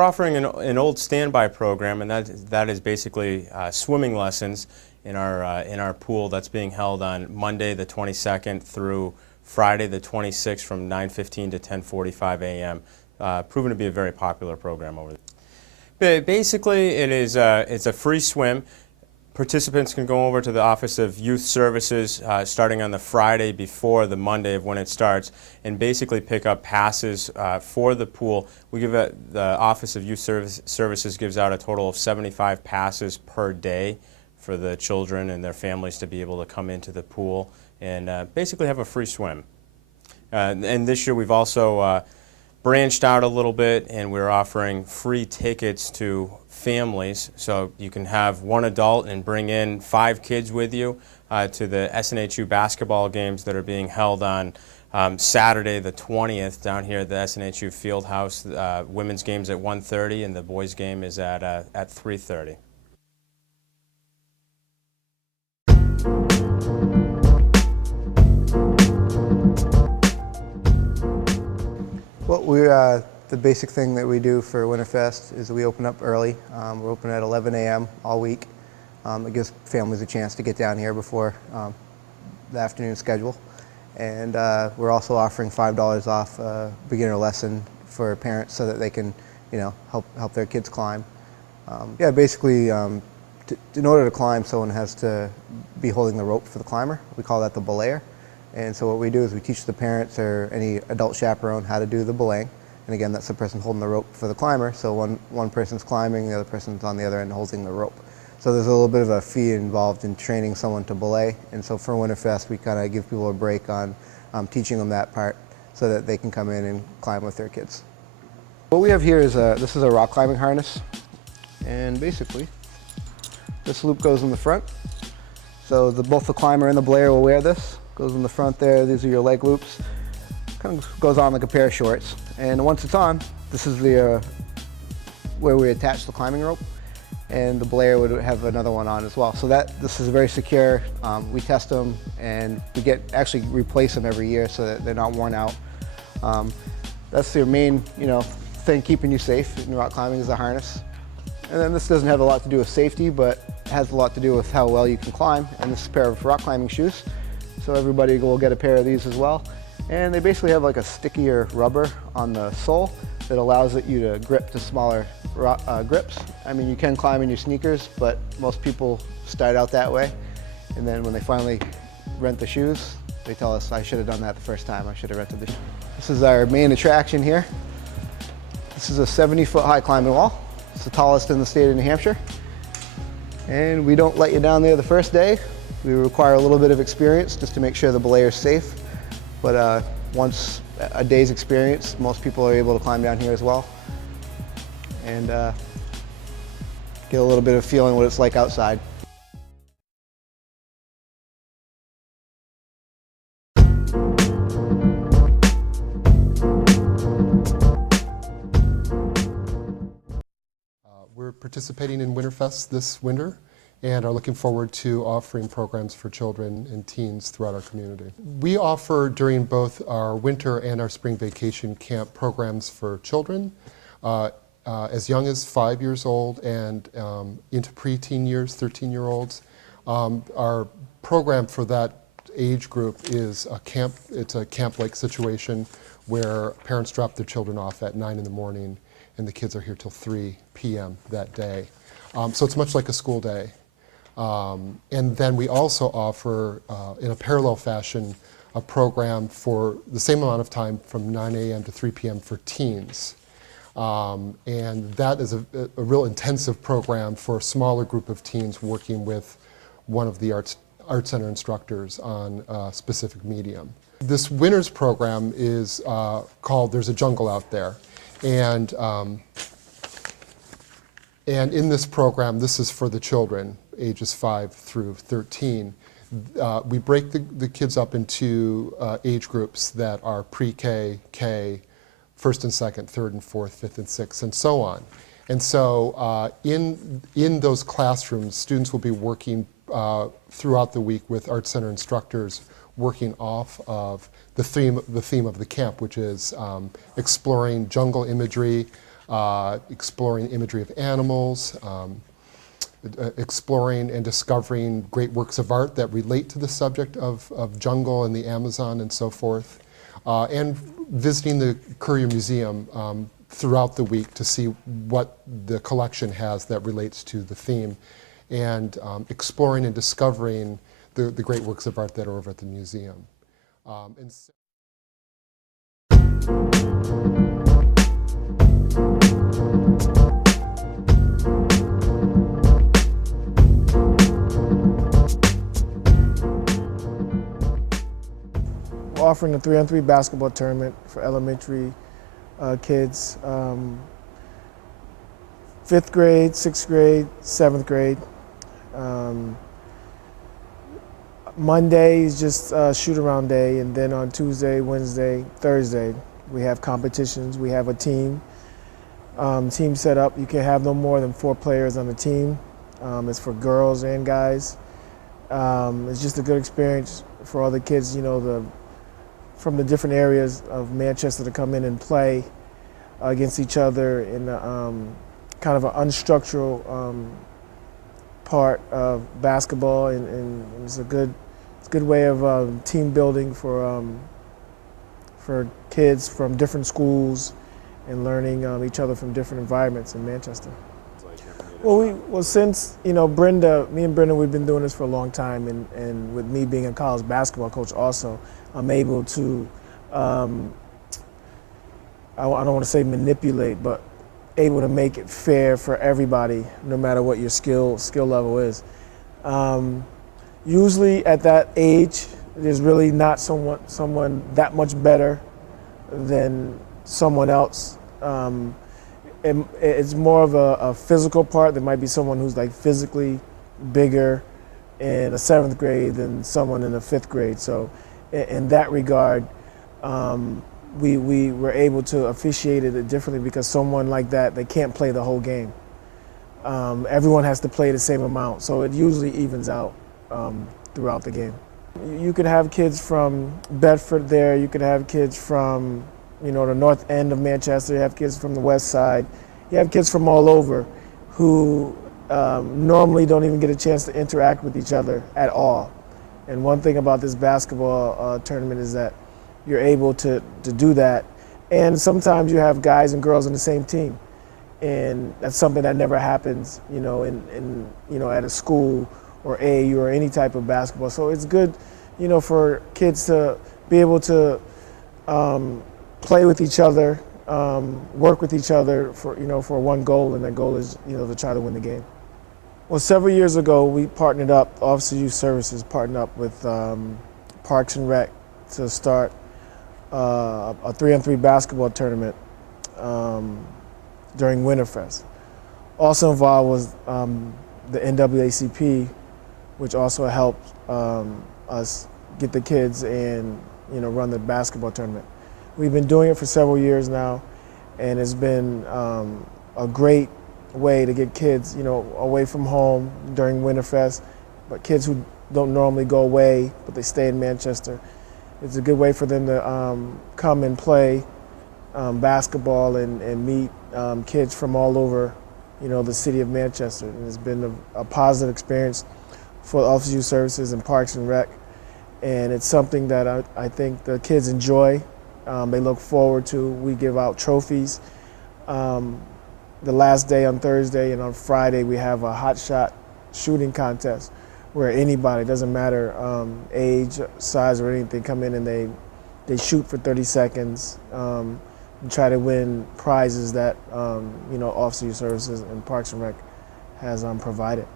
we're offering an old standby program, and that is basically swimming lessons in our pool that's being held on Monday the 22nd through Friday the 26th from 9:15 to 10:45 a.m. Proven to be a very popular program over there. Basically, it's a free swim. Participants can go over to the Office of Youth Services starting on the Friday before the Monday of when it starts and basically pick up passes for the pool. We give the Office of Youth Services gives out a total of 75 passes per day for the children and their families to be able to come into the pool and basically have a free swim. And this year we've also branched out a little bit, and we're offering free tickets to families, so you can have one adult and bring in 5 kids with you to the SNHU basketball games that are being held on Saturday the 20th down here at the SNHU Fieldhouse. Women's game's at 1:30 and the boys' game is at 3:30. Well, the basic thing that we do for Winterfest is that we open up early. We're open at 11 a.m. all week. It gives families a chance to get down here before the afternoon schedule. And we're also offering $5 off a beginner lesson for parents so that they can, help their kids climb. Basically, in order to climb, someone has to be holding the rope for the climber. We call that the belayer. And so what we do is we teach the parents or any adult chaperone how to do the belaying. And again, that's the person holding the rope for the climber. So one person's climbing, the other person's on the other end holding the rope. So there's a little bit of a fee involved in training someone to belay. And so for Winterfest, we kind of give people a break on teaching them that part so that they can come in and climb with their kids. What we have here is this is a rock climbing harness. And basically, this loop goes in the front. So both the climber and the belayer will wear this. Goes in the front there, these are your leg loops. Kind of goes on like a pair of shorts. And once it's on, this is where we attach the climbing rope. And the belayer would have another one on as well. So this is very secure. We test them and we actually replace them every year so that they're not worn out. That's your main thing keeping you safe in rock climbing is the harness. And then this doesn't have a lot to do with safety, but it has a lot to do with how well you can climb. And this is a pair of rock climbing shoes. So everybody will get a pair of these as well. And they basically have like a stickier rubber on the sole that allows you to grip to smaller grips. I mean, you can climb in your sneakers, but most people start out that way. And then when they finally rent the shoes, they tell us, I should have done that the first time. I should have rented the shoes. This is our main attraction here. This is a 70-foot high climbing wall. It's the tallest in the state of New Hampshire. And we don't let you down there the first day. We require a little bit of experience just to make sure the belayer is safe. But once a day's experience, most people are able to climb down here as well. And get a little bit of feeling what it's like outside. We're participating in Winterfest this winter and are looking forward to offering programs for children and teens throughout our community. We offer during both our winter and our spring vacation camp programs for children as young as 5 years old and into preteen years, 13-year-olds. Our program for that age group is a camp. It's a camp-like situation where parents drop their children off at 9 in the morning and the kids are here till 3 p.m. that day. So it's much like a school day. And then we also offer, in a parallel fashion, a program for the same amount of time from 9 a.m. to 3 p.m. for teens. And that is a real intensive program for a smaller group of teens working with one of the Art Center instructors on a specific medium. This winter's program is called There's a Jungle Out There. And in this program, this is for the children, ages 5 through 13. We break the kids up into age groups that are pre-K, K, first and second, third and fourth, fifth and sixth, and so on. And so in those classrooms, students will be working throughout the week with Art Center instructors working off of the theme of the camp, which is exploring jungle imagery, exploring imagery of animals, exploring and discovering great works of art that relate to the subject of jungle and the Amazon and so forth, and visiting the Courier Museum throughout the week to see what the collection has that relates to the theme, and exploring and discovering the great works of art that are over at the museum. We're offering a 3-on-3 basketball tournament for elementary kids, 5th grade, 6th grade, 7th grade. Monday is just shoot-around day, and then on Tuesday, Wednesday, Thursday, we have competitions. We have a team set up. You can have no more than 4 players on the team. It's for girls and guys. It's just a good experience for all the kids, from the different areas of Manchester to come in and play against each other in kind of an unstructured part of basketball, and it's a good way of team building for kids from different schools and learning each other from different environments in Manchester. Well, since me and Brenda, we've been doing this for a long time, and with me being a college basketball coach also, I'm able to, I don't want to say manipulate, but able to make it fair for everybody, no matter what your skill level is. Usually at that age, there's really not someone that much better than someone else. It's more of a physical part. There might be someone who's like physically bigger in the 7th grade than someone in the 5th grade. So in that regard, we were able to officiate it differently, because someone like that, they can't play the whole game. Everyone has to play the same amount, so it usually evens out throughout the game. You could have kids from Bedford there, you could have kids from the north end of Manchester, you have kids from the west side, you have kids from all over who normally don't even get a chance to interact with each other at all. And one thing about this basketball tournament is that you're able to do that. And sometimes you have guys and girls on the same team. And that's something that never happens, in at a school or AAU or any type of basketball. So it's good, for kids to be able to play with each other, work with each other for one goal, and that goal is, to try to win the game. Well, several years ago, we partnered up, Office of Youth Services partnered up with Parks and Rec to start a 3-on-3 basketball tournament during Winterfest. Also involved was the NAACP, which also helped us get the kids and run the basketball tournament. We've been doing it for several years now, and it's been a great way to get kids, away from home during Winterfest, but kids who don't normally go away, but they stay in Manchester. It's a good way for them to come and play basketball and meet kids from all over, the city of Manchester. And it's been a positive experience for the Office of Youth Services and Parks and Rec, and it's something that I think the kids enjoy. They look forward to. We give out trophies. The last day on Thursday, and on Friday we have a hot shot shooting contest where anybody, doesn't matter age, size, or anything, come in and they shoot for 30 seconds and try to win prizes that Office of Youth Services and Parks and Rec has provided.